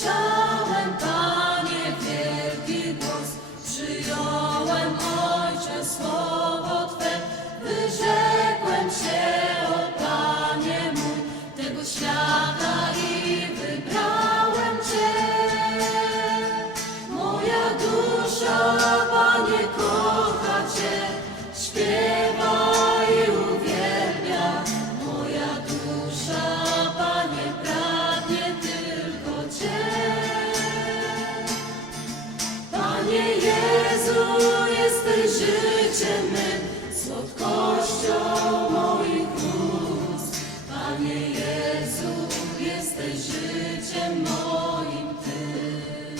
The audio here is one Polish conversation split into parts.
Słyszałem, Panie, wielki głos, przyjąłem Ojcze słowo Twe, wyrzekłem się, o Panie mój, tego świata jesteś życiem mym, słodkością moich ust. Panie Jezu, jesteś życiem moim Ty.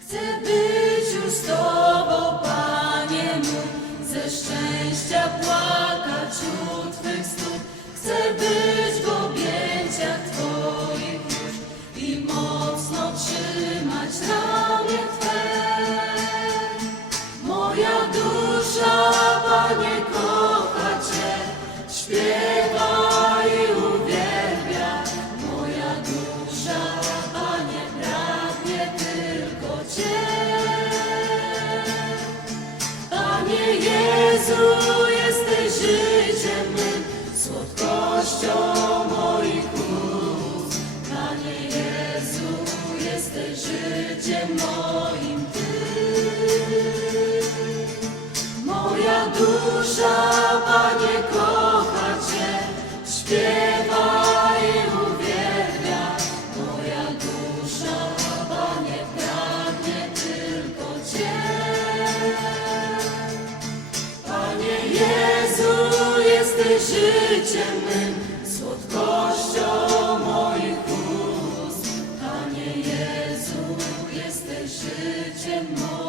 Chcę być już z Tobą, Panie mój, ze szczęścia płakać u Twych stóp. Chcę być w objęciach Twoich już i mocno trzymać ramię Twe. Panie Jezu, jesteś życiem mym, słodkością moich ust. Panie Jezu, jesteś życiem moim Ty. Moja dusza, Panie, życiem mym, słodkością moich ust. Panie Jezu, jesteś życiem moim.